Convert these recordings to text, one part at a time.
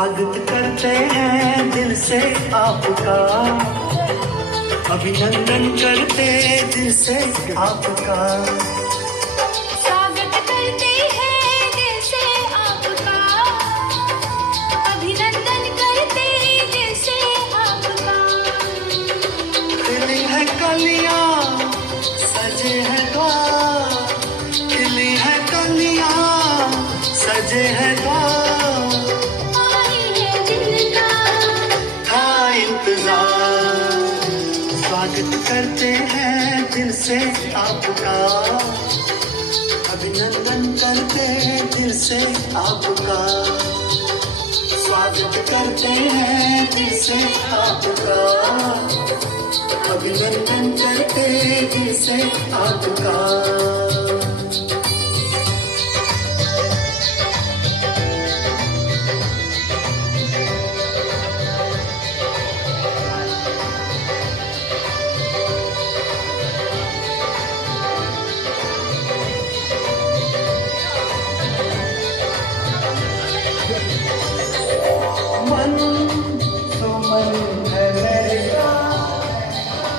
स्वागत करते हैं दिल से आपका, अभिनंदन करते दिल से आपका। स्वागत करते हैं दिल से आपका, अभिनंदन करते दिल से आपका। खिली है कलियां सजे हैं द्वार, खिली है कलियां सजे हैं द्वार। स्वागत करते हैं दिल से आपका, अभिनंदन करते हैं दिल से आपका। स्वागत करते हैं दिल से आपका, अभिनंदन करते हैं दिल से आपका। मन सुमन है मेरा,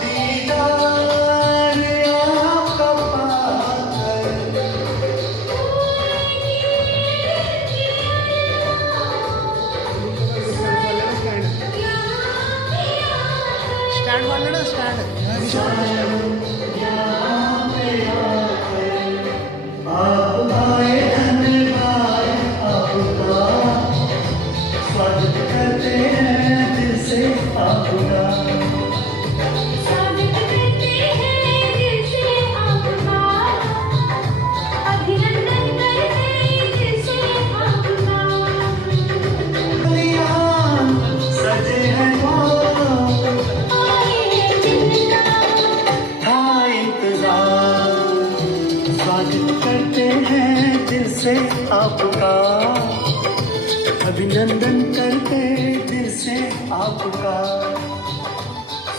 दीदार आपका पाकर। स्टैंड वाले ना स्टैंड आप आए धन्यवाद आपका, स्वागत करते हैं दिल से आपका। स्वागत करते हैं दिल से आपका, अभिनंदन करते दिल से आपका। कलियां सजे हैं द्वार, था इंतजार। स्वागत करते हैं दिल से आपका, अभिनंदन करते दिल से आपका।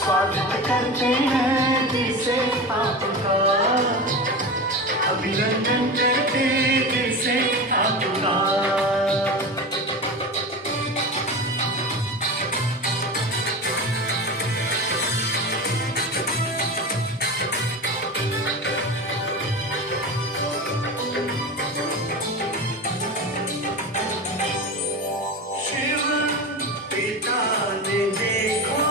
स्वागत करते हैं दिल से आपका, अभिनंदन करते दिल से आपका। शिव पिता ने देखो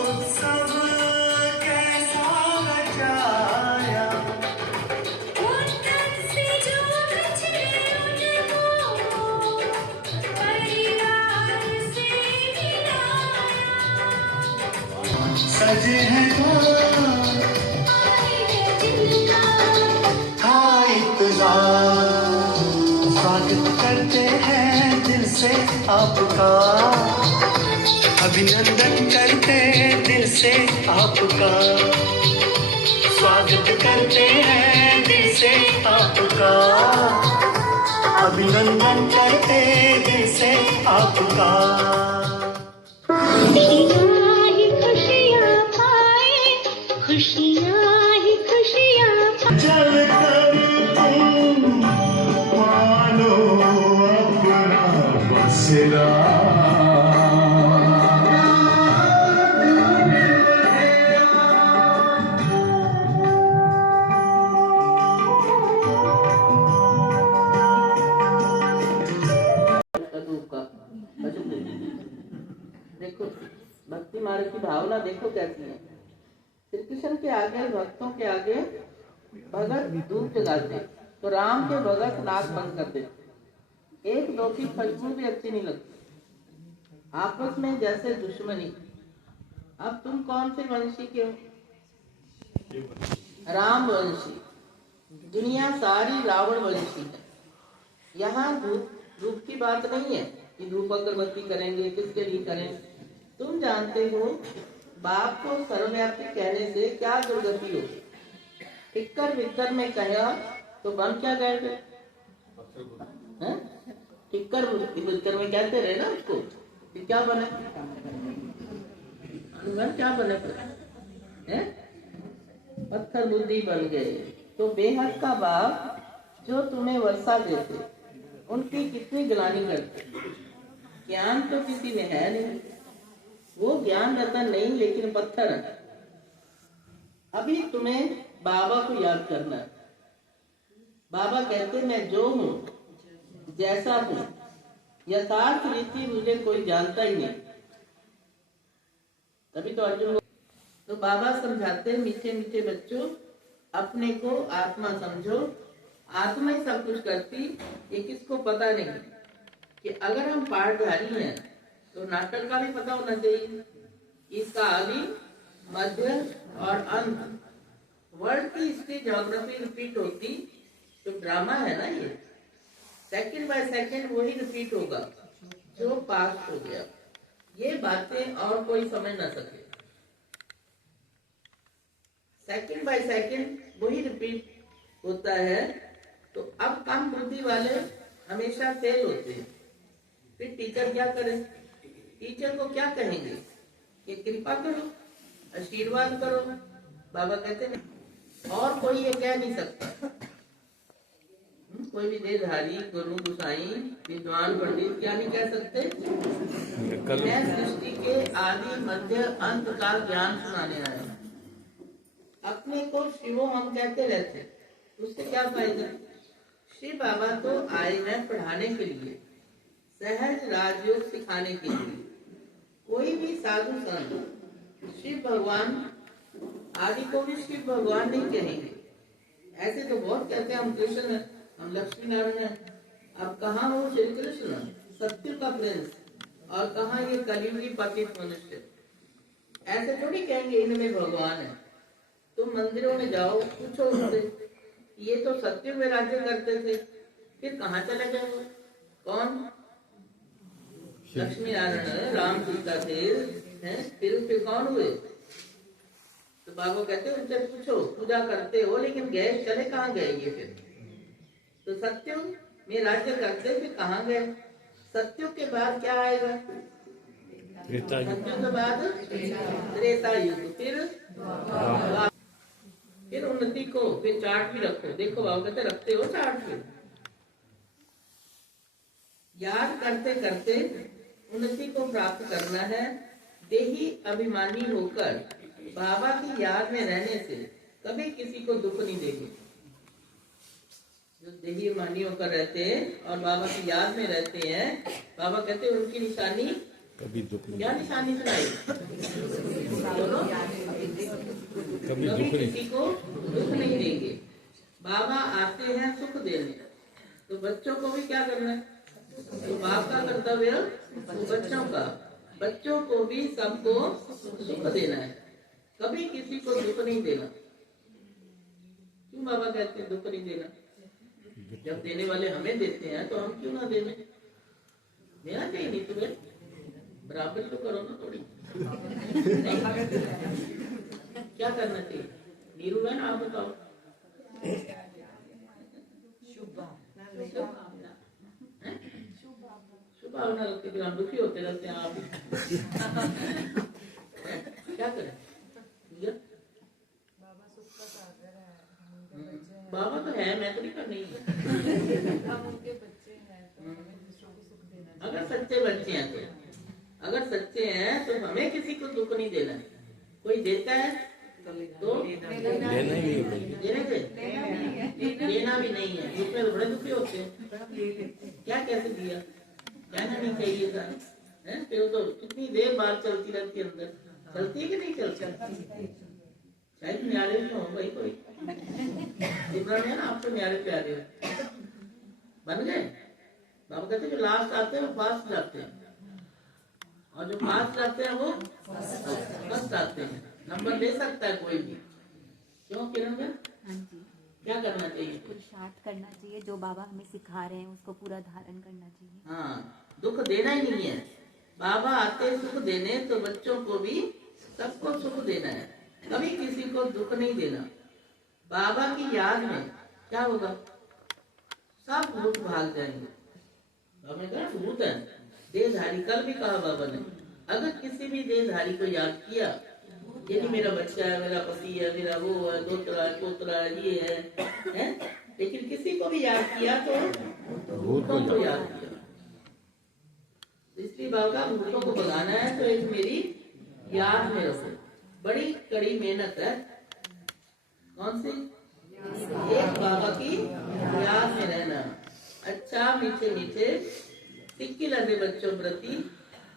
उत्सव कैसा रचाया, उन्नत से जो बचे उनको परिवार से मिलाया। सजे हैं द्वार, था इंतजार। स्वागत करते हैं दिल से आपका, अभिनंदन करते दिल से आपका। स्वागत करते हैं दिल से आपका, अभिनंदन करते दिल से आपका। खुशियाँ ही खुशियाँ पाए, खुशियाँ ही खुशियाँ पाए। चल कर तुम मानो अपना बसेरा, देखो भक्ति मार्ग की भावना देखो कैसी है। श्री कृष्ण के आगे, भक्तों के आगे भगत धूप जलाते तो राम के भगत नाक बंद कर देते। एक दो की खुशबू भी अच्छी नहीं लगती, आपस में जैसे दुश्मनी। अब तुम कौन से वंशी के हो? राम वंशी। दुनिया सारी रावण वंशी है। यहाँ धूप की बात नहीं है कि धूप अगरबत्ती करेंगे, किसके लिए करें। तुम जानते हो बाप को सर्वव्यापी कहने से क्या दुर्गति होगी। टिक्कर विक्कर में कहा तो बन क्या गए थे? टिक्कर विक्कर में कहते रहे ना उसको, कि क्या बने? बन क्या बने हैं? पत्थर बुद्धि बन गए। तो बेहद का बाप जो तुम्हें वर्षा देते, उनकी कितनी गिलानी करते। ज्ञान तो किसी में है नहीं, वो ज्ञान रतन नहीं लेकिन पत्थर है। अभी तुम्हें बाबा को याद करना है। बाबा कहते मैं जो हूँ जैसा हूँ, यथार्थ रीति मुझे कोई जानता ही नहीं। तभी तो अर्जुन तो बाबा समझाते मीठे मीठे बच्चों, अपने को आत्मा समझो, आत्मा ही सब कुछ करती। ये किसको पता नहीं कि अगर हम पाठधारी हैं तो नाटक का भी पता होना चाहिए, इसका आदि मध्य और अंत। वर्ल्ड की हिस्ट्री ज्योग्राफी रिपीट होती तो ड्रामा है ना, ये सेकंड बाय सेकंड वही रिपीट होगा जो पास्ट हो गया। ये बातें और कोई समझ ना सके, सेकंड बाय सेकंड वही रिपीट होता है। तो अब कम बुद्धि वाले हमेशा फेल होते हैं। फिर टीचर क्या करे? टीचर को क्या कहेंगे कि कृपा करो, आशीर्वाद करो। बाबा कहते हैं और कोई ये कह नहीं सकता। कोई भी देहधारी गुरु गुसाई विद्वान पंडित क्या नहीं कह सकते? मैं सृष्टि के आदि मध्य अंत का ज्ञान सुनाने आया। अपने को शिवो हम कहते रहते, उससे क्या फायदा? शिव बाबा तो आए हैं पढ़ाने के लिए, सहज राजयोग सिखाने के लिए। कोई भी साधु संत शिव भगवान आदि को भी शिव भगवान नहीं कहेंगे। ऐसे तो बहुत कहते हैं हम कृष्ण हैं, हम लक्ष्मी नारायण हैं। अब कहाँ हो श्री कृष्ण सत्य का प्रिंस, और कहाँ ये कलियुगी पतित मनुष्य? ऐसे थोड़ी कहेंगे इनमें भगवान है। तुम मंदिरों में जाओ, पूछो उनसे, ये तो सत्य में राज्य करते थे, फिर कहाँ चले गए वो? कौन? लक्ष्मी नारायण राम सीता थे, हैं? फिर कौन हुए? तो बाबा कहते हैं उनसे पूछो, पूजा करते हो लेकिन गए चले कहाँ गए ये? फिर तो सत्य में राज्य करते फिर कहाँ गए? सत्यों के बाद क्या आएगा? सत्यों के बाद त्रेता युग, फिर उन्नति को फिर चार्ट भी रखो। देखो बाबा कहते रखते हो चार्ट? फिर याद करते करते उन्नति को प्राप्त करना है। देही अभिमानी होकर बाबा की याद में रहने से कभी किसी को दुख नहीं देंगे। जो देही अभिमानी होकर रहते हैं और बाबा की याद में रहते हैं, बाबा कहते हैं उनकी निशानी कभी दुख नहीं। क्या निशानी सुनाई? कभी किसी को दुख नहीं देंगे। बाबा आते हैं सुख देने, तो बच्चों को भी क्या करना है? तो बाप का कर्तव्य तो बच्चों का, बच्चों को भी सबको सुख देना है, कभी किसी को दुख नहीं देना। क्यों बाबा कहते हैं दुख नहीं देना? जब देने वाले हमें देते हैं तो हम क्यों ना देने? देना चाहिए, नहीं तुम्हें बराबर तो करो ना थोड़ी। क्या करना चाहिए? नीरू बहन आप बताओ। शुभ भावना रखते फिर हम दुखी होते रहते हैं। आप क्या करें? बाबा तो है, मैं तो नहीं करनी है। अगर सच्चे बच्चे हैं तो, अगर सच्चे हैं तो हमें किसी को दुख नहीं देना है। कोई देता है तो देना भी नहीं है, उसमें तो बड़े दुखी होते हैं। क्या कैसे दिया? कहना नहीं चाहिए था, है? फिर तो कितनी देर बात चलती रहती है, अंदर चलती है कि नहीं चलती? शायद न्यारे में हो भाई कोई इब्राहिम है ना, आपको न्यारे प्यारे बन गए। बाबा कहते जो लास्ट आते हैं वो फास्ट जाते हैं, और जो फास्ट जाते हैं वो फर्स्ट आते हैं। नंबर ले सकता है कोई भी। क्यों किरण में? हाँ जी, क्या करना चाहिए? पुरुषार्थ करना चाहिए, जो बाबा हमें सिखा रहे हैं उसको पूरा धारण करना चाहिए। हाँ, दुख देना ही नहीं है। बाबा आते सुख देने, तो बच्चों को भी सबको सुख देना है, कभी किसी को दुख नहीं देना। बाबा की याद में क्या होगा? सब भूत भाग जाएंगे। बाबा ने कहा भूत है देहधारी, कल भी कहा बाबा ने, अगर किसी भी देहधारी को याद किया, यदि मेरा बच्चा है, मेरा पति है, मेरा वो है, दोतरा है, पोतरा है, ये है? लेकिन किसी को भी याद किया तो भूतों को याद किया। इसलिए बाबा भूतों को भगाना है तो एक मेरी याद में रखो। बड़ी कड़ी मेहनत है। कौन सी? एक बाबा की याद में रहना। अच्छा मीठे मीठे सिक्की लगे बच्चों प्रति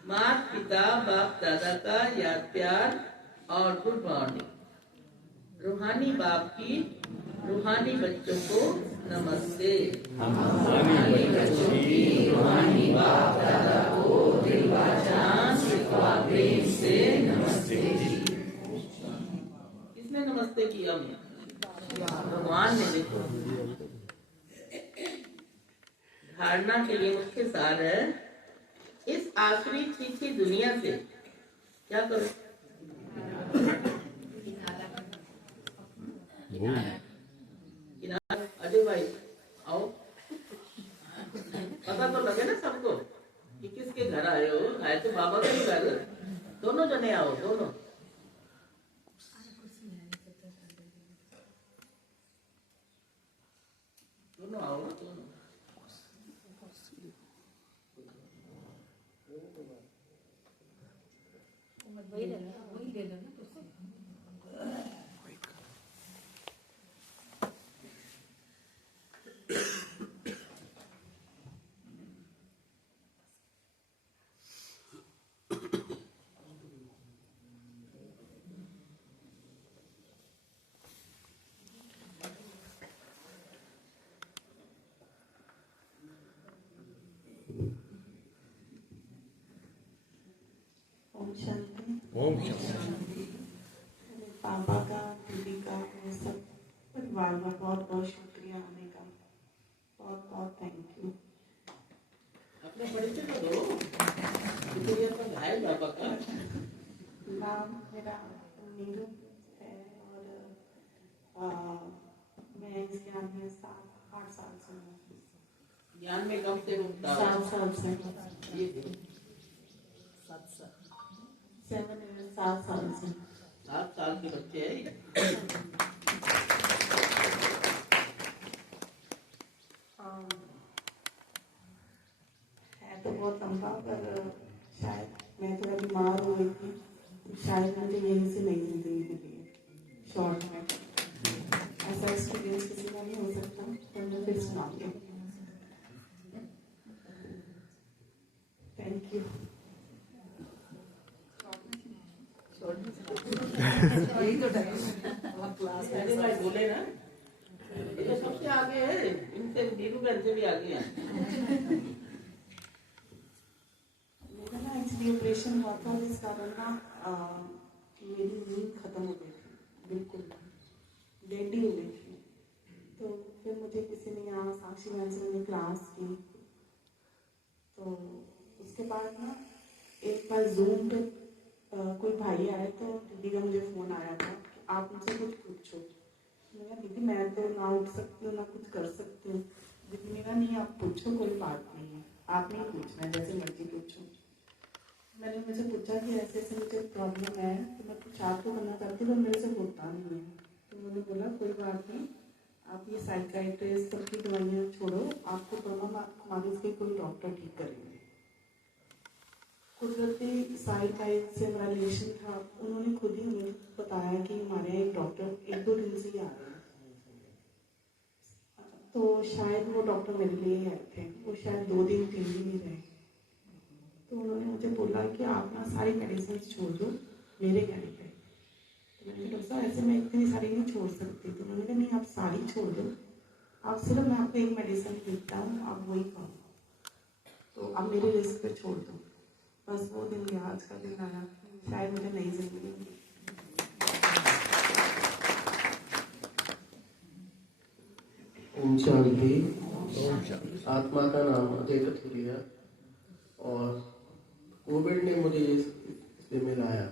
माता पिता बाप दादा का याद प्यार और गुड मॉर्निंग। रूहानी बाप की रूहानी बच्चों को नमस्ते। रूहानी बच्चों की रूहानी बाप दादा को दिल वाचान शिकवा प्रेम से नमस्ते जी। किसने नमस्ते किया? भगवान ने। देखो धारणा के लिए मुख्य सार है, इस आखिरी चीची दुनिया से क्या करो? किनारा। अजय भाई आओ, पता तो लगे ना सबको कि किसके घर आए हो। आए तो बाबा के ही घर। दोनों जने आओ, दोनों आओ ना, दोनों। ओम शांति। ओम शांति। पापा का, दीदी का, सब परिवार का बहुत बहुत शुक्रिया आने का। बहुत बहुत थैंक यू। अपने परिचय तो दो। तो ये तो है बाबा का नाम मेरा नीरू है और मैं इस ज्ञान में 7-8 साल से हूँ। ज्ञान में कब से उठता? 7 साल से। 7 साल से। 7 साल के बच्चे हैं। है तो बहुत लंबा, पर शायद मैं थोड़ा बीमार हो गई थी, तो शायद मुझे यहीं से नई जिंदगी मिली शॉर्ट में। ऐसा एक्सपीरियंस किसी का नहीं हो सकता, तो मैं फिर सुनाऊंगी। Thank you. अरे भाई बोले ना, ये तो सबसे आगे है। इनसे नीरू बहन से भी आगे है। मेरा ना एक्चुअली ऑपरेशन हुआ था, जिस कारण ना मेरी नींद खत्म हो गई थी, बिल्कुल डेड ही हो गई थी। तो फिर मुझे किसी ने यहाँ साक्षी बहन से मैंने क्लास की। तो उसके बाद ना एक बार जूम पे कोई भाई आए, तो दीदी का मुझे फ़ोन आया था कि आप मुझसे कुछ पूछो। मैंने कहा दीदी मैं तो ना उठ सकती हूँ ना कुछ कर सकती हूँ। दीदी मेरा नहीं, आप पूछो, कोई बात नहीं है, आप नहीं पूछना है, जैसे मर्जी पूछो। मैंने मुझे पूछा कि ऐसे ऐसे मुझे प्रॉब्लम है, तो मैं कुछ आपको करना चाहती हूँ, पर मेरे से होता नहीं है। तो उन्होंने बोला कोई बात नहीं, आप ये साइकाइट्रिस्ट सबकी दवाइयाँ छोड़ो, आपको प्रॉब्लम हमारे इसके कोई डॉक्टर ठीक करेंगे। कुदरती साइकाइट से मेरा रिलेशन था, उन्होंने खुद ही मुझे बताया कि हमारे यहाँ एक डॉक्टर 1-2 दिन से ही आ रहे हैं। तो शायद वो डॉक्टर मेरे लिए है थे, वो शायद 2 दिन 3 दिन ही रहे। तो उन्होंने मुझे बोला कि आप ना सारी मेडिसिन छोड़ दो मेरे कहने पे। तो मैंने कहा डॉक्टर ऐसे मैं इतनी सारी नहीं छोड़ सकती। तो मैंने कहा नहीं, आप सारी छोड़ दो, आप सिर्फ मैं आपको एक मेडिसिन लिखता हूँ, आप वही खाओ, तो आप मेरे रिस्क पे छोड़ दो। बस वो दिन गया, आज का दिन आया, शायद मुझे नई जिंदगी मिली। ओम शांति। आत्मा का नाम अजय कथुरिया। और कोविड ने मुझे इससे मिलाया।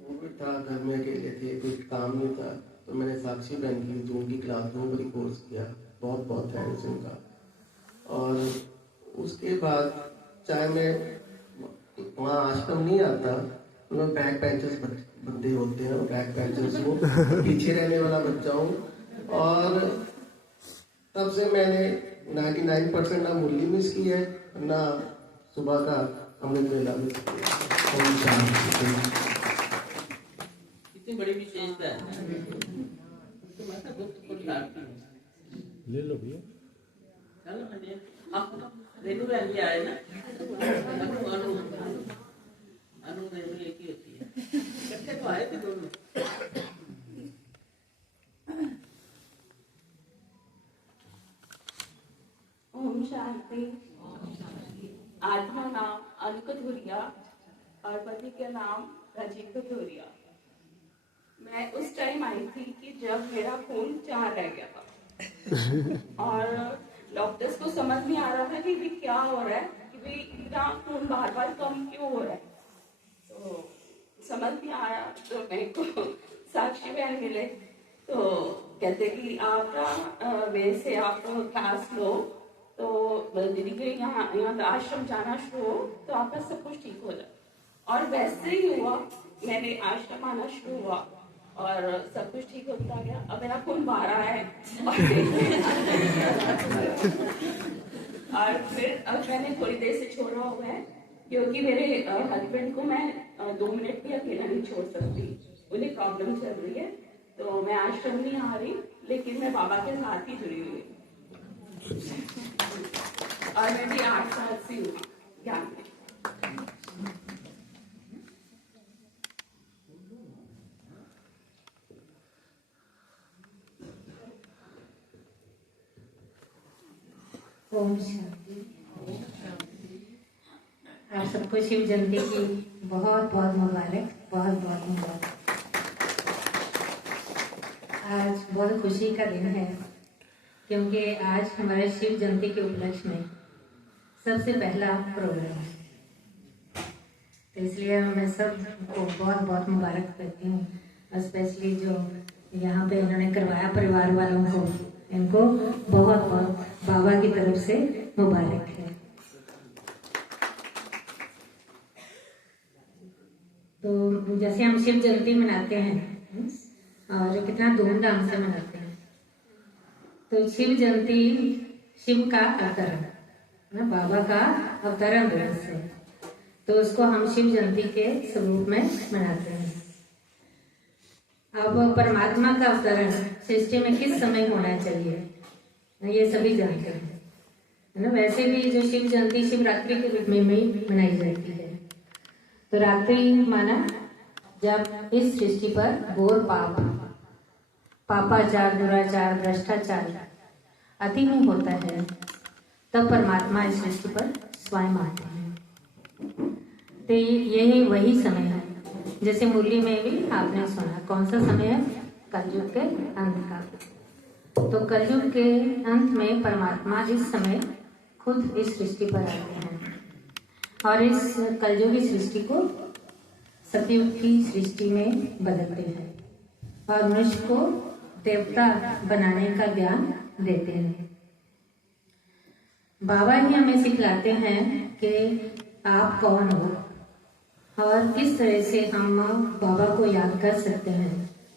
कोविड था, घर में अकेले थे, कुछ काम नहीं था, तो मैंने साक्षी बहन की जूम की क्लास में बड़ी कोर्स किया। बहुत बहुत थैंक्स उनका। और उसके बाद चाहे मैं वहाँ आश्रम नहीं आता, तो मैं बैक बेंचर्स बंदे होते हैं, बैक बेंचर्स हूँ, पीछे रहने वाला बच्चा हूँ। और तब से मैंने 99% ना मुरली मिस की है, ना सुबह का अमृत वेला में। ओम शांति। कितनी बड़ी विशेषता है। तो मैं तो गुप्त को लाती हूँ। ले लो भैया। चलो मैं आप रेनू भी आए ना। अनु रेनू एक ही होती है। इकट्ठे तो आए थे दोनों। ओम शांति। आत्मा नाम अनु कथुरिया और पति का नाम राजीव कथुरिया। मैं उस टाइम आई थी कि जब मेरा खून 4 रह गया था और डॉक्टर्स को समझ नहीं आ रहा था कि भी क्या हो रहा है, कि भी इतना खून बार बार कम क्यों हो रहा है। तो समझ नहीं आ रहा, तो मेरे को साक्षी बहन मिले तो कहते कि आप वे से आप क्लास लो तो दीदी के यहाँ आश्रम जाना शुरू हो तो आपका सब कुछ ठीक हो जाए। और वैसे ही हुआ, मैंने आश्रम आना शुरू हुआ और सब कुछ ठीक होता गया। अब मेरा खून 12 है और फिर अब मैंने थोड़ी देर से छोड़ा हुआ है क्योंकि मेरे हस्बैंड को मैं 2 मिनट भी अकेला नहीं छोड़ सकती, उन्हें प्रॉब्लम चल रही है। तो मैं आश्रम नहीं आ रही, लेकिन मैं बाबा के साथ ही जुड़ी हुई और मैं भी 8 साल से हूँ ज्ञान में। ओम शांति। आप सबको शिव जयंती की बहुत बहुत मुबारक, बहुत बहुत मुबारक। आज बहुत खुशी का दिन है क्योंकि आज हमारे शिव जयंती के उपलक्ष्य में सबसे पहला प्रोग्राम है, तो इसलिए मैं सबको बहुत बहुत मुबारक करती हूँ। स्पेशली जो यहाँ पे इन्होंने करवाया परिवार वालों को, इनको बहुत बहुत बाबा की तरफ से मुबारक है। तो जैसे हम शिव जयंती मनाते हैं और कितना धूमधाम से मनाते हैं, तो शिव जयंती शिव का अवतरण, बाबा का अवतरण दिवस है, तो उसको हम शिव जयंती के स्वरूप में मनाते हैं। अब परमात्मा का अवतरण सृष्टि में किस समय होना चाहिए ये सभी जानते हैं, है ना। वैसे भी जो शिव जयंती शिवरात्रि के रूप में मनाई जाती है। तो रात्रि माना जब इस सृष्टि पर घोर पाप, पापाचार, दुराचार, भ्रष्टाचार अति में होता है, तब परमात्मा इस सृष्टि पर स्वयं आते हैं। तो यही वही समय है, जैसे मुरली में भी आपने सुना, कौन सा समय है? कलयुग के अंत का। तो कलयुग के अंत में परमात्मा इस समय खुद इस सृष्टि पर आते हैं और इस कलयुगी सृष्टि को सतयुग की सृष्टि में बदलते हैं और मनुष्य को देवता बनाने का ज्ञान देते हैं। बाबा ही हमें सिखलाते हैं कि आप कौन हो और किस तरह से हम बाबा को याद कर सकते हैं।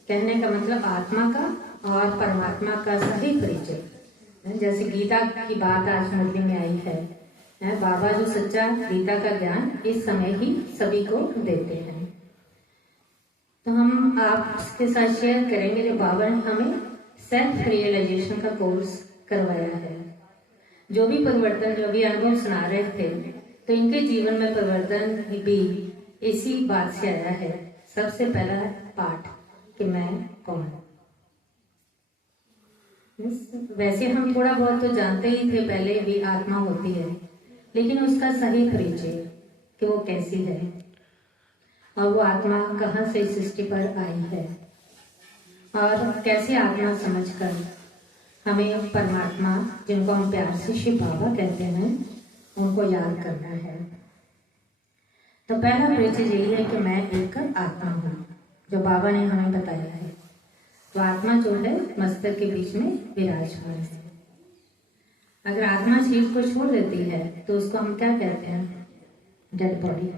कहने का मतलब आत्मा का और परमात्मा का सही परिचय। जैसे गीता की बात आज मुरली में आई है, बाबा जो सच्चा गीता का ज्ञान इस समय ही सभी को देते हैं। तो हम आपके साथ शेयर करेंगे जो बाबा ने हमें सेल्फ रियलाइजेशन का कोर्स करवाया है। जो भी परिवर्तन, जो भी अनुभव सुना रहे थे, तो इनके जीवन में परिवर्तन भी इसी बात से आया है। सबसे पहला पाठ कि मैं कौन हूँ। वैसे हम थोड़ा बहुत तो जानते ही थे पहले भी आत्मा होती है, लेकिन उसका सही परिचय कि वो कैसी है और वो आत्मा कहाँ से इस सृष्टि पर आई है और कैसे आत्मा समझकर हमें परमात्मा, जिनको हम प्यार से शिव बाबा कहते हैं, उनको याद करना है। तो पहला परिचय यही है कि मैं एक आत्मा हूँ, जो बाबा ने हमें बताया है। तो आत्मा जो है मस्तक के बीच में विराजमान है। अगर आत्मा शरीर को छोड़ देती है तो उसको हम क्या कहते हैं? Dead body.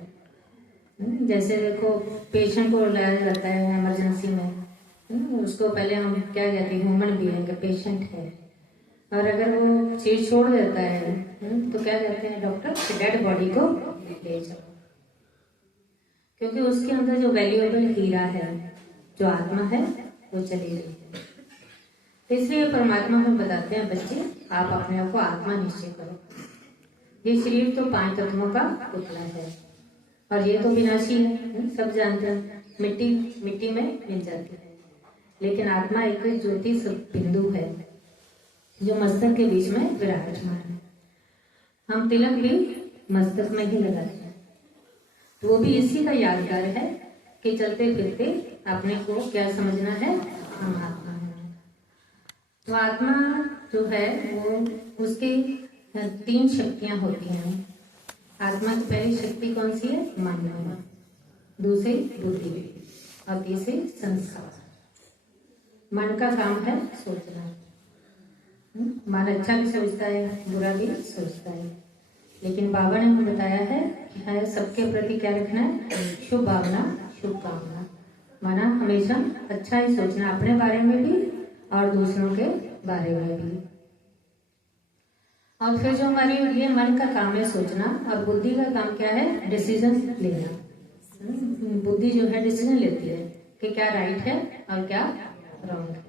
जैसे देखो पेशेंट को लाया जाता है इमरजेंसी में, उसको पहले हम क्या कहते हैं? ह्यूमन बीइंग, पेशेंट है। और अगर वो चीज छोड़ देता है तो क्या कहते हैं डॉक्टर, डेड बॉडी को ले जाओ, क्योंकि उसके अंदर जो वैल्यूएबल हीरा है, जो आत्मा है, वो चली गई है। तो इसलिए परमात्मा हमें बताते हैं, बच्चे आप अपने आप को आत्मा निश्चय करो। ये शरीर तो 5 तत्वों का पुतला है और ये तो विनाशी है, सब जानते हैं, मिट्टी में मिल जाती है। लेकिन आत्मा एक ज्योति बिंदु है जो मस्तक के बीच में विराजमान है। हम तिलक भी मस्तक में ही लगाते हैं, तो वो भी इसी का यादगार है कि चलते फिरते अपने को क्या समझना है, हम आत्मा है। तो आत्मा जो है वो उसकी 3 शक्तियां होती हैं। आत्मा की पहली शक्ति कौन सी है, मन, दूसरी बुद्धि और तीसरी संस्कार। मन का काम है सोचना, मन अच्छा भी सोचता है, बुरा भी सोचता है, लेकिन बाबा ने हमें बताया है कि सबके प्रति क्या रखना है, शुभ भावना, शुभ कामना। माना हमेशा अच्छा ही सोचना, अपने बारे में भी और दूसरों के बारे में भी। और फिर जो हमारी ये मन का काम है सोचना, और बुद्धि का काम क्या है, डिसीजन लेना। बुद्धि जो है डिसीजन लेती है कि क्या राइट है और क्या रॉन्ग है।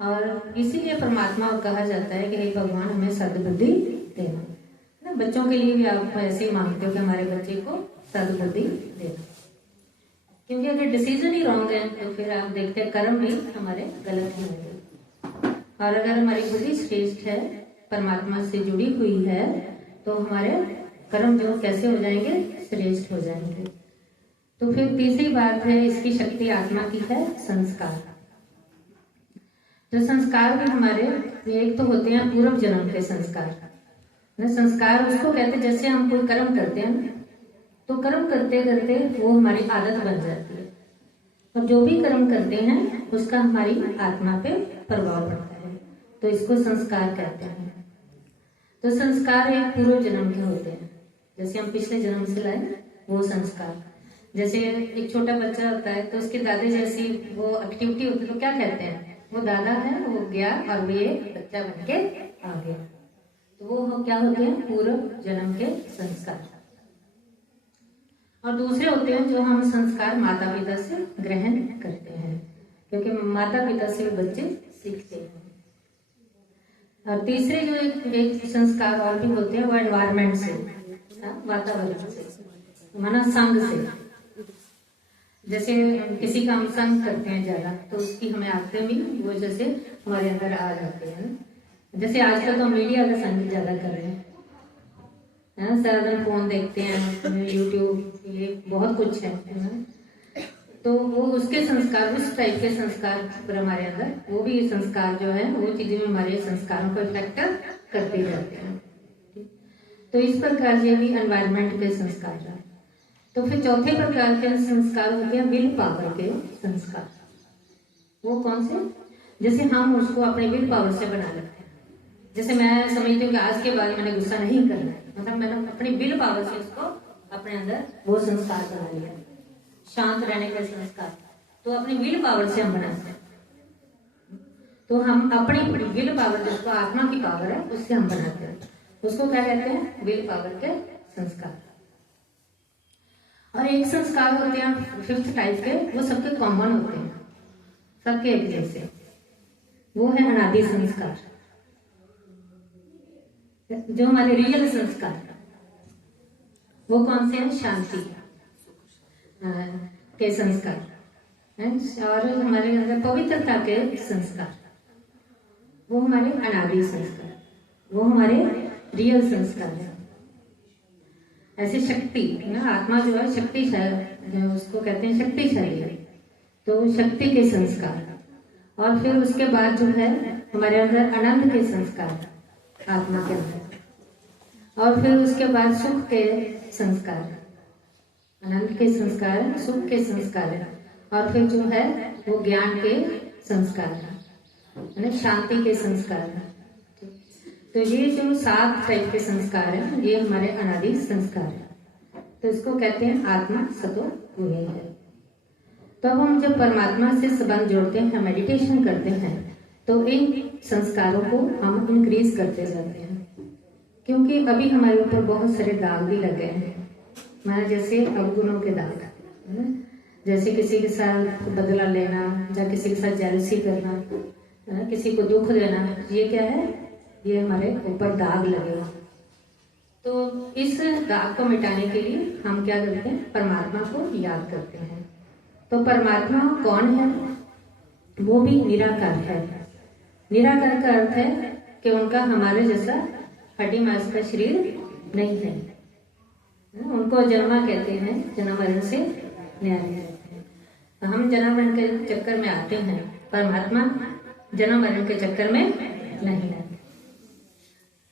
और इसीलिए परमात्मा को कहा जाता है कि हे भगवान हमें सद्बुद्धि देना। ना बच्चों के लिए भी आप ऐसे ही मांगते हो कि हमारे बच्चे को सद्बुद्धि देना, क्योंकि अगर डिसीजन ही रॉन्ग है तो फिर आप देखते हैं कर्म भी हमारे गलत ही होंगे। और अगर हमारी बुद्धि श्रेष्ठ है, परमात्मा से जुड़ी हुई है, तो हमारे कर्म जो कैसे हो जाएंगे, श्रेष्ठ हो जाएंगे। तो फिर तीसरी बात है, इसकी शक्ति आत्मा की है संस्कार। तो संस्कार भी हमारे एक तो होते हैं पूर्व जन्म के संस्कार। संस्कार उसको कहते हैं, जैसे हम कोई कर्म करते हैं तो कर्म करते करते वो हमारी आदत बन जाती है, और जो भी कर्म करते हैं उसका हमारी आत्मा पे प्रभाव पड़ता है, तो इसको संस्कार कहते हैं। तो संस्कार एक पूर्व जन्म के होते हैं, जैसे हम पिछले जन्म से लाए वो संस्कार। जैसे एक छोटा बच्चा होता है तो उसके दादे जैसी वो एक्टिविटी होती है तो क्या कहते हैं, वो दादा है, वो गया और ये बच्चा बन के आ गया। तो वो क्या होते हैं, पूर्व जन्म के संस्कार। और दूसरे होते हैं जो हम संस्कार माता पिता से ग्रहण करते हैं, क्योंकि माता पिता से बच्चे सीखते हैं। और तीसरे जो एक संस्कार और भी होते हैं वो एनवायरमेंट से, वातावरण से, माना संग से। जैसे किसी का हम संग करते हैं ज्यादा तो उसकी हमें आदतें भी वो जैसे हमारे अंदर आ जाते हैं। जैसे आजकल तो मीडिया का संग ज्यादा कर रहे हैं, सारा दिन फोन देखते हैं, यूट्यूब, ये बहुत कुछ है ना? तो वो उसके संस्कार, उस टाइप के संस्कार पर हमारे अंदर वो भी संस्कार जो है वो चीजें भी हमारे संस्कारों को इफेक्ट करते रहते हैं। तो इस प्रकार ये भी एनवायरमेंट के संस्कार है। तो फिर चौथे प्रकार के संस्कार होते हैं विल पावर के संस्कार। वो कौन से, जैसे हम उसको अपने विल पावर से बना लेते हैं। जैसे मैं समझती हूँ कि आज के बाद मैंने गुस्सा नहीं करना है, मतलब मैंने अपनी विल पावर से उसको अपने अंदर वो संस्कार बना लिया, शांत रहने का संस्कार। तो अपनी विल पावर से हम बनाते हैं। तो हम अपनी विल पावर, जिसको आत्मा की पावर है, उससे हम बनाते हैं, उसको क्या कहते हैं, विल पावर के संस्कार। और एक संस्कार होते हैं 5th टाइप के, वो सबके कॉमन होते हैं, सबके एक जैसे, वो है अनादि संस्कार, जो हमारे रियल संस्कार। वो कौन से हैं, शांति के संस्कार, और हमारे अंदर पवित्रता के संस्कार, वो हमारे अनादि संस्कार, वो हमारे रियल संस्कार है। ऐसे शक्ति ना, आत्मा जो है शक्तिशाली, उसको कहते हैं शक्तिशाली है, तो शक्ति के संस्कार। और फिर उसके बाद जो है हमारे अंदर आनंद के संस्कार आत्मा के अंदर, और फिर उसके बाद सुख के संस्कार, आनंद के संस्कार, सुख के संस्कार है, और फिर जो है वो ज्ञान के संस्कार है, शांति के संस्कार है। तो ये जो 7 टाइप के संस्कार हैं, ये हमारे अनादि संस्कार है। तो इसको कहते हैं आत्मा सतो गुणी है। तो अब हम जब परमात्मा से संबंध जोड़ते हैं, मेडिटेशन करते हैं, तो इन संस्कारों को हम इंक्रीज करते जाते हैं, क्योंकि अभी हमारे ऊपर बहुत सारे दाग भी लग गए हैं, हमारे जैसे अवगुणों के दाग, है ना? जैसे किसी के साथ बदला लेना या किसी के साथ जेलसी करना, है ना? किसी को दुख देना, ये क्या है? ये हमारे ऊपर दाग लगेगा। तो इस दाग को मिटाने के लिए हम क्या करते हैं? परमात्मा को याद करते हैं। तो परमात्मा कौन है? वो भी निराकार है। निराकार का अर्थ है कि उनका हमारे जैसा हड्डी मांस का शरीर नहीं है। उनको जन्मा कहते हैं, जन्म मरण से न्यारे रहते हैं। हम जन्म मरण के चक्कर में आते हैं, परमात्मा जन्म मरण के चक्कर में नहीं आते।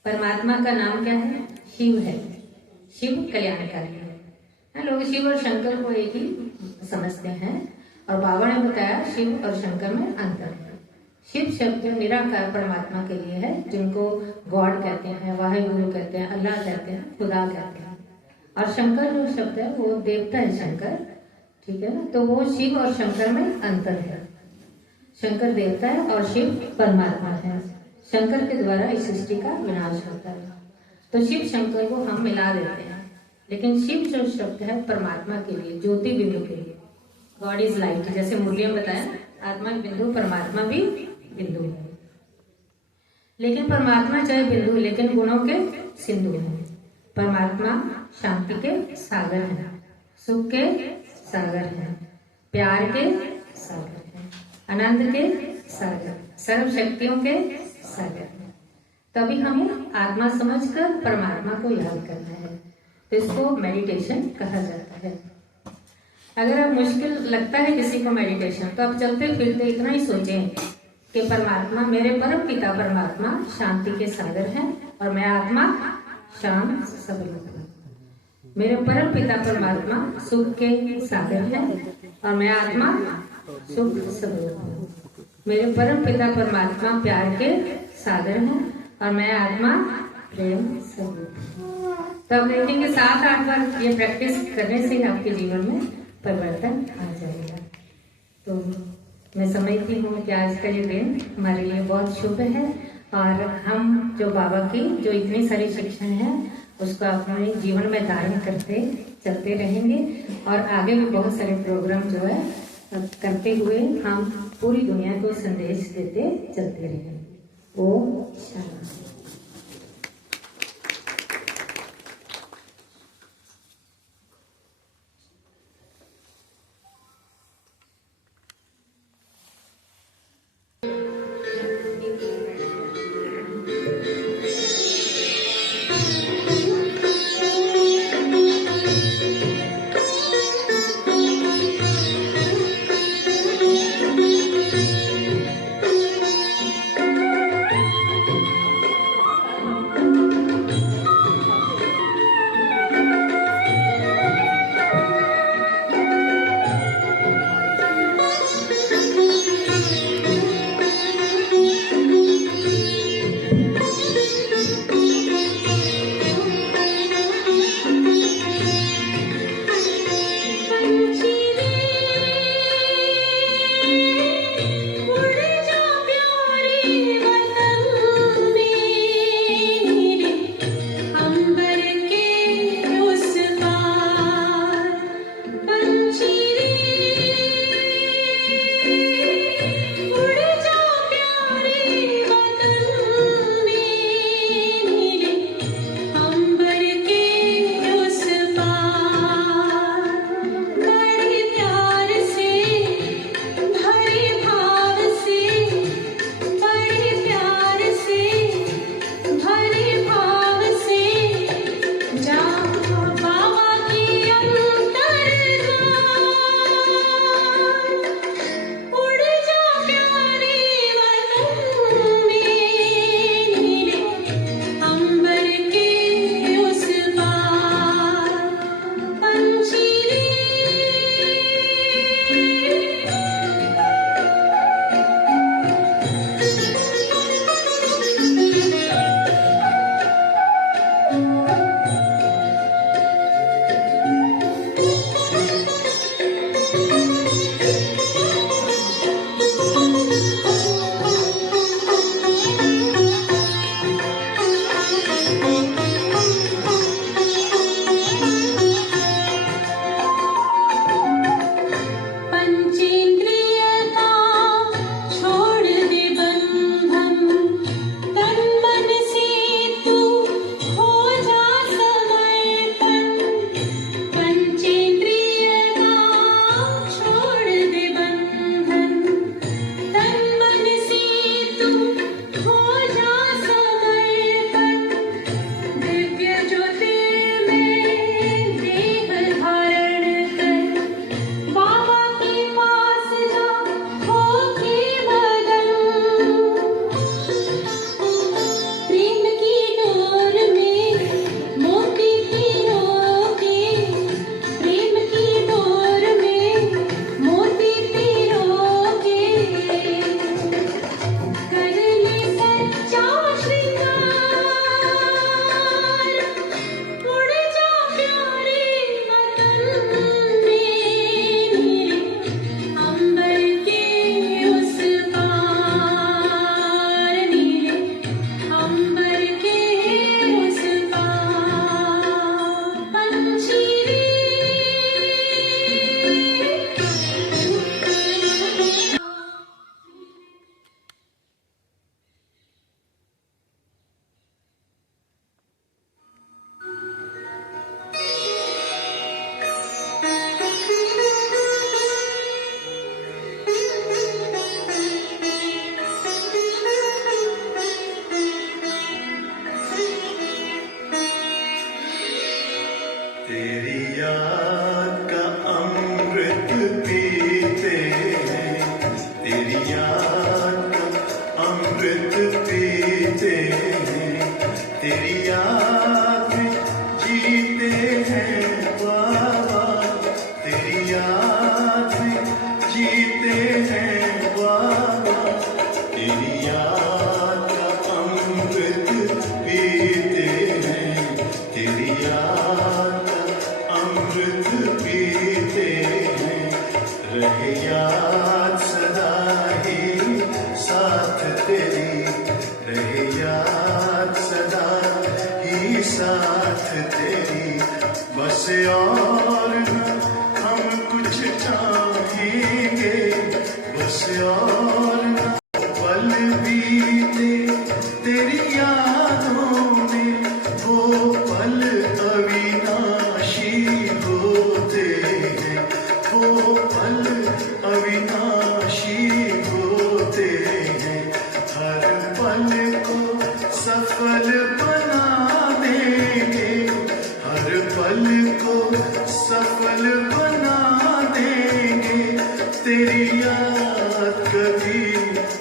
परमात्मा का नाम क्या है? शिव है। शिव कल्याणकारी है। लोग शिव और शंकर को एक ही समझते हैं, और बाबा ने बताया शिव और शंकर में अंतर है। शिव शब्द निराकार परमात्मा के लिए है, जिनको गॉड कहते हैं, वाहिगुरु कहते हैं, अल्लाह कहते हैं, खुदा कहते हैं। और शंकर जो शब्द है वो देवता है, शंकर, ठीक है ना? तो वो शिव और शंकर में अंतर है। शंकर देवता है और शिव परमात्मा है। शंकर के द्वारा इस सृष्टि का विनाश होता है। तो शिव शंकर को हम मिला देते हैं, लेकिन शिव जो शब्द है परमात्मा के लिए, ज्योति बिंदु के लिए, गॉड इज लाइट, जैसे मुरली में बताया, आत्मा बिंदु, परमात्मा भी बिंदु है। लेकिन परमात्मा चाहे बिंदु, लेकिन गुणों के सिंधु है। परमात्मा शांति के सागर है, सुख के सागर है, प्यार के सागर है, आनंद के सागर, सर्व शक्तियों के सागर है। तभी हमें आत्मा समझकर परमात्मा को याद करना है। तो इसको मेडिटेशन कहा जाता है। अगर अब मुश्किल लगता है किसी को मेडिटेशन, तो आप चलते फिरते इतना ही सोचें कि परमात्मा, मेरे परम पिता परमात्मा शांति के सागर हैं, और मैं आत्मा शांत सबल हूँ। मेरे परम पिता परमात्मा सुख के सागर हैं, और मैं आत्मा सुख सबल हूँ। मेरे परम पिता परमात्मा प्यार के सागर हैं, और मैं आत्मा प्रेम सबल हूँ। तो अब देखेंगे 7-8 बार ये प्रैक्टिस करने से आपके जीवन में परिवर्तन आ जाएगा। तो मैं समझती हूँ कि आज का ये दिन हमारे लिए बहुत शुभ है, और हम जो बाबा की जो इतनी सारी शिक्षा है उसको अपने जीवन में धारण करते चलते रहेंगे, और आगे भी बहुत सारे प्रोग्राम जो है करते हुए हम पूरी दुनिया को संदेश देते चलते रहेंगे। ओम शांति। पीते हैं, तेरी याद में जीते हैं बाबा, तेरी याद में जीते हैं बाबा, तेरी याद का अमृत पीते हैं, तेरी याद का अमृत पीते हैं, रहे याद सदा ही साथ तेरी, रहे याद सदा ही साथ तेरी, बस और न हम कुछ चाहेंगे, बस और न पल बीते तेरी यादों में, वो पल अविनाशी होते हैं, वो पल अविनाशी होते हैं, हर पल को सफल बना देंगे, हर पल को सफल बना देंगे, तेरी याद कभी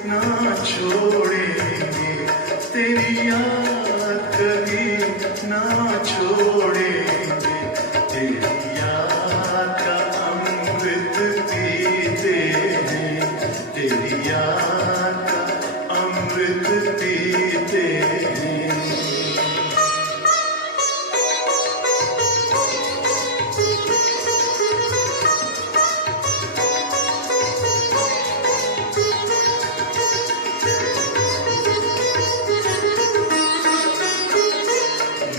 ना छोड़ेंगे, तेरी याद कभी ना छोड़ेंगे, तेरी याद का अमृत पीते हैं, तेरी याद का अमृत पीते हैं।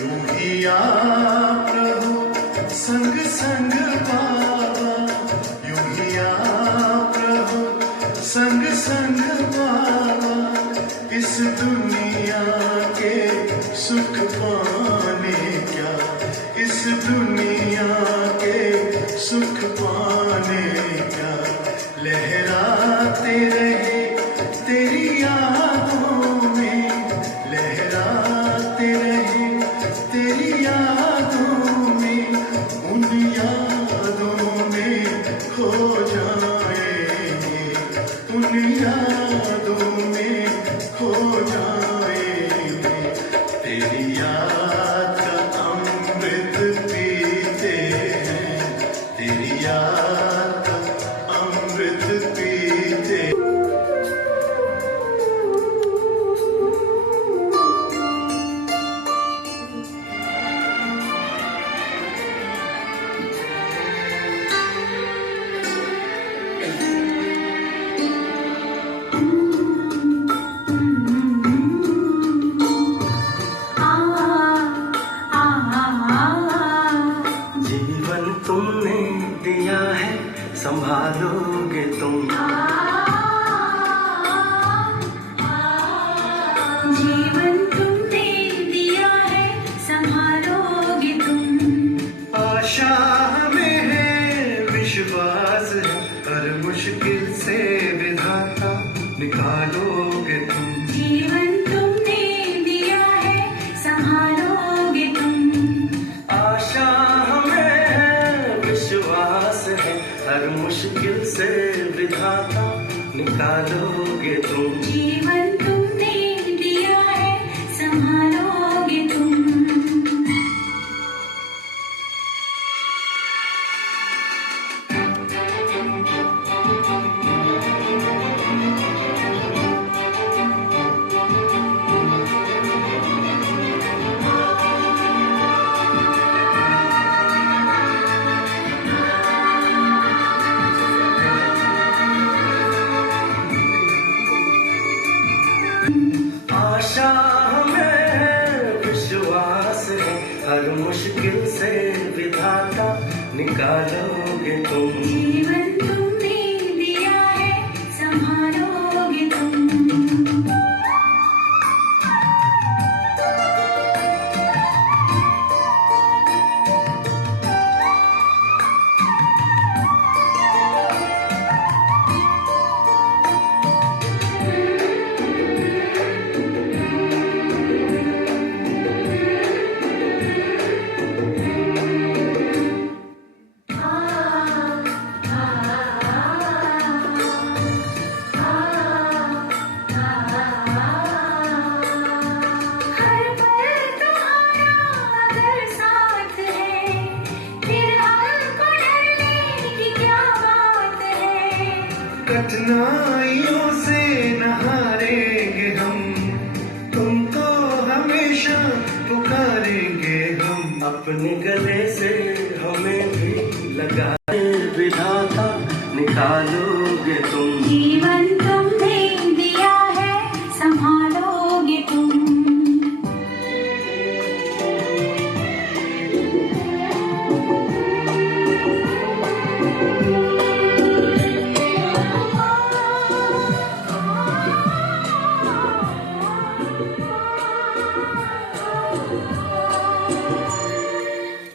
यूं ही आप रहो संग संग बाबा, यूं ही आप रहो संग संग बाबा, इस दुनिया के सुख पाने क्या, इस दुनिया के सुख पाने क्या, लहराते रहे तेरी यादों में, लहराते रहे तेरी यादों में, उन यादों में खो जाएंगे, उन यादों में खो जाएंगे, तेरी याद का अमृत पीते हैं, तेरी याद का अमृत पीते। जीवन तुमने दिया है, संभालोगे तुम, जीवन तुमने दिया है, संभालोगे तुम, आशा हमें है, विश्वास है, हर मुश्किल से विधाता निकालोगे तुम, जीवन तुमने दिया है, संभालोगे तुम, आशा हमें है, विश्वास है, हर मुश्किल से विधाता निकालोगे तुम, जीवन तुमने दिया है, संभालोगे तुम। आशा हमें है, विश्वास है, हर मुश्किल से विधाता निकालोगे तुम, जीवन तुमने दिया है, संभालोगे तुम, कठिनाइयों से न हारेंगे हम, तुमको हमेशा पुकारेंगे हम। अपने गले से हमें भी लगाए विधाता, निकालोगे तुम। जीवन तुमने दिया है, संभालोगे तुम।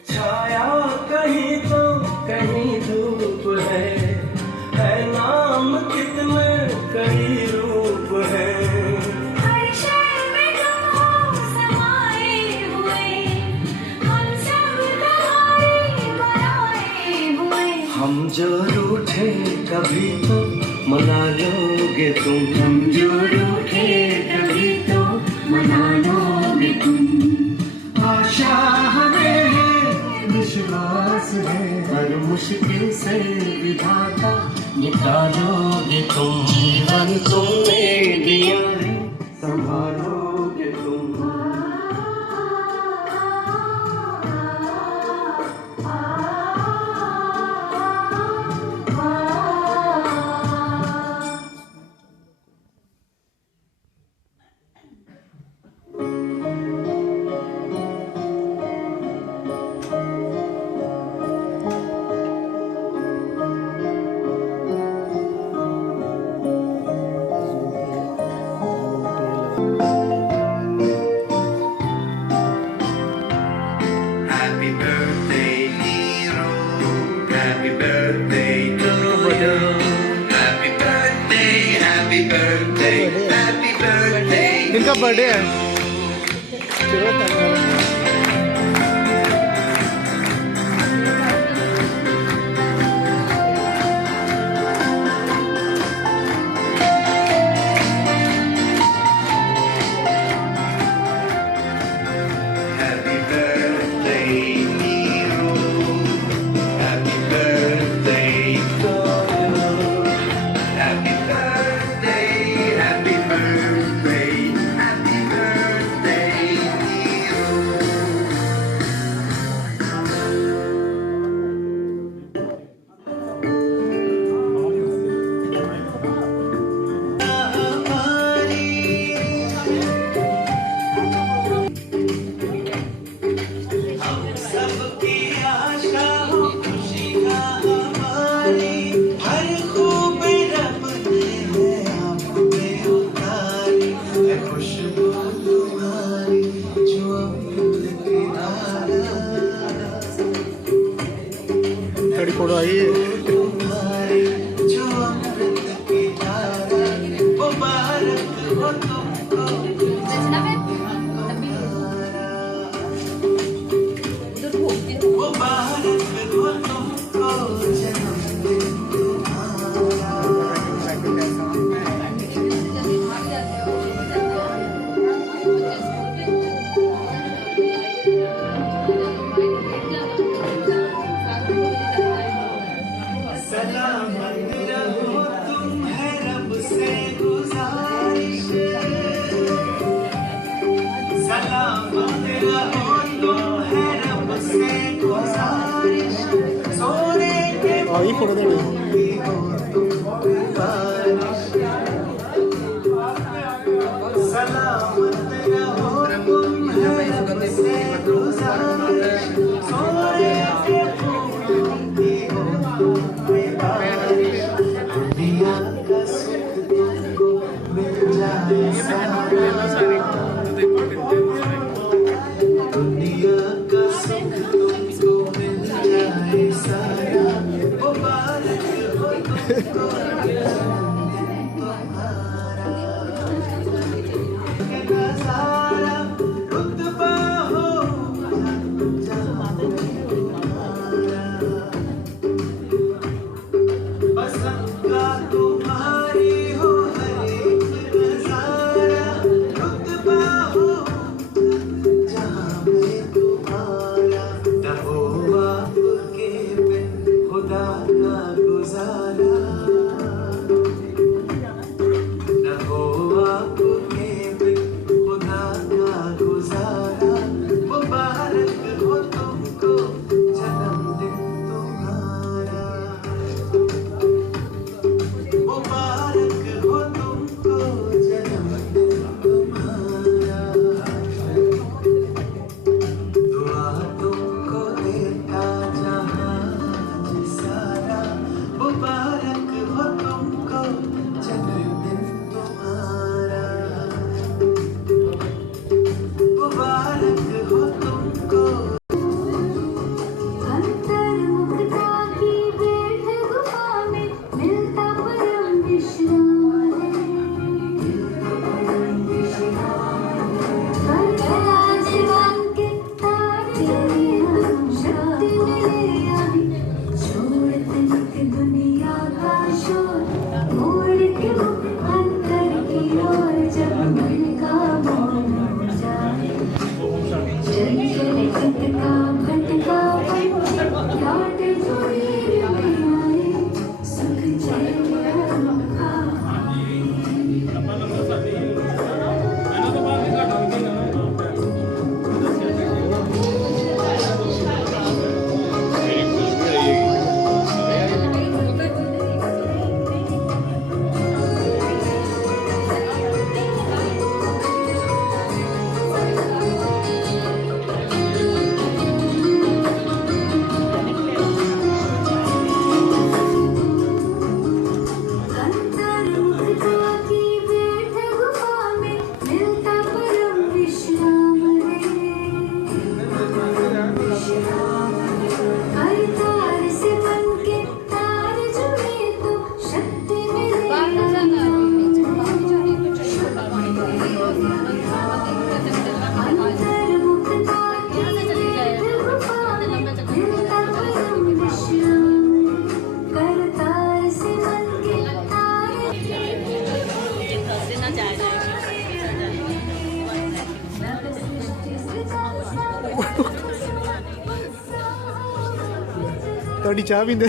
छाया कहीं तो कहीं धूप है नाम कितने कई रूप है। हर शय में तुम हो समाए हुए, हम सब तुम्हारे बनाए हुए। हम जो रूठे कभी तो मना लोगे तुम। हम जो रूठे कभी तो मना लोगे तुम। आशा हमें है, विश्वास है, हर मुश्किल से विधाता निकालोगे तुम। जीवन तुमने दिया है, संभालोगे तुम। Happy birthday, Nero. Happy birthday to you. Happy birthday, happy birthday, happy birthday. इनका बर्थडे है। चलो Happy birthday, Nero. Happy birthday to you. Happy birthday, happy birthday, happy birthday, Nero. सबकी आशा खुशियाँ हमारी, हर खूब रब ने है आप पे उतारी। है खुशबू तुम्हारी जो अमृत की धारा, थोड़ी फोटो आई है। तुम्हारी जो अमृत की धारा। वो भारत वो तुमको वो भारत वो तुमको जन्मदिन तुम्हारा। सलामत रहो तुम है रब से गुजारिश। सलामत रहो तुम है रब से गुजारिश। सोने के आई फोटो दे भी हो तुम बारिश। सलामत रहो तुम है रब से गुजारिश। सोने के फूल भी हो तुम बारिश। दुनिया का सुख तुमको मिल जाए सारा। दुनिया का सुख तुमको मिल जाए सारा। वो भारत वो ਤੁਹਾਡੀ ਚਾਹ ਪੀਂਦੇ